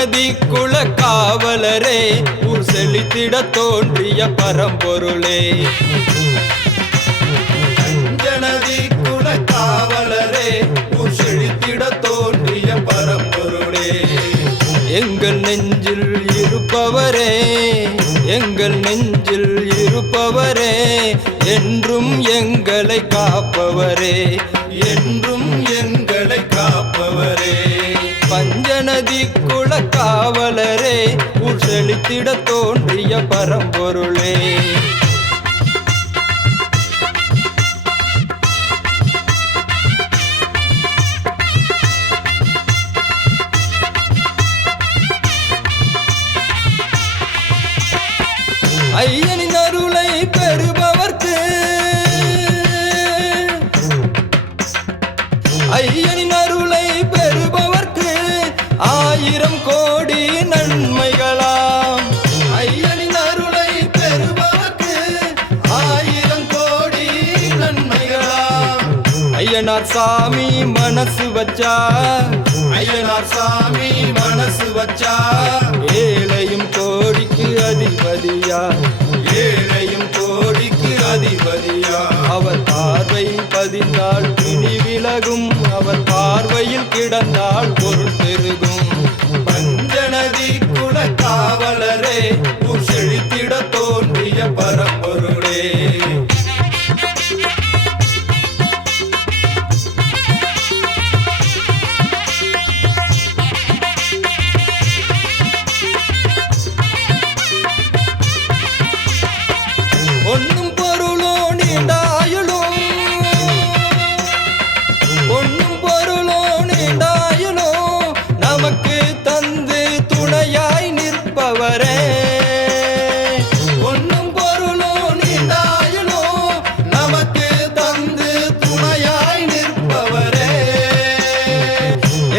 பஞ்சநதி குல காவலரே ஊர் செழித்திட தோன்றிய பரம்பொருளே. ஜனதி குல காவலரே ஊர் செழித்திட தோன்றிய பரம்பொருளே. எங்கள் நெஞ்சில் இருப்பவரே எங்கள் நெஞ்சில் இருப்பவரே என்றும் எங்களை காப்பவரே என்றும் பஞ்சநதி குல காவலரே ஊர் செழித்திட தோன்றிய பரம்பொருளே. ஐயனார் சாமி மனசு வச்சா. ஐயனார் சாமி மனசு வச்சா. ஏழையும் கோடிக்கு அதிபதியா. ஏழையும் கோடிக்கு அதிபதியா. அவர் பார்வை பதிந்தால் பிணி விலகும். அவர் பார்வையில் கிடந்தால் பொருள் பெருகும். பஞ்சநதி குல காவலரே ஊர் செழித்திட தோன்றிய பரம்பொருளே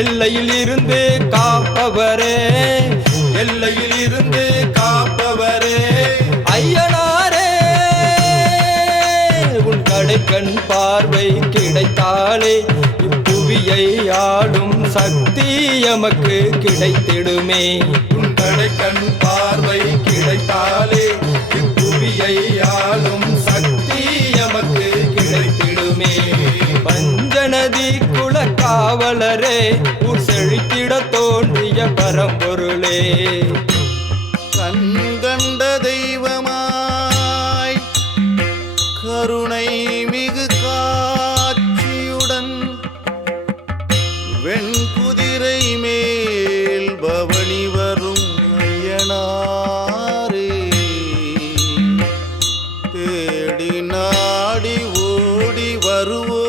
எல்லையில் இருந்து காப்பவரே எல்லையில் இருந்து காப்பவரே. ஐயனாரே உன் கடைக்கண் பார்வை கிடைத்தாலே இப்புவியை ஆடும் சக்தி எமக்கு கிடைத்திடுமே. உன் கடைக்கண் பார்வை கிடைத்தாலே இப்புவியை ஆளும் மலரே ஊர் செழித்திட தோன்றிய பரம்பொருளே. கண்கண்ட தெய்வமாய் கருணை மிகு காட்சியுடன் வெண்குதிரை மேல் பவனி வரும் ஐயனாரே தேடி நாடி ஓடி வருவோம்.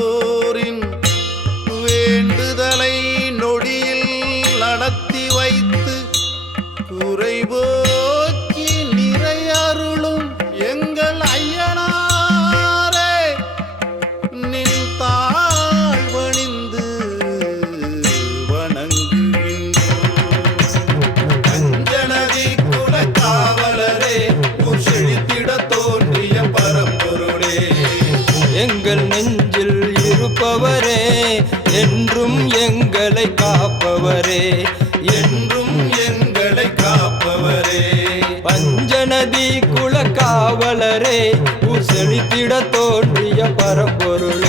என்றும் எங்களை காப்பவரே என்றும் எங்களை காப்பவரே. பஞ்சநதி குல காவலரே ஊர் செழித்திட தோன்றிய பரப்பொருள்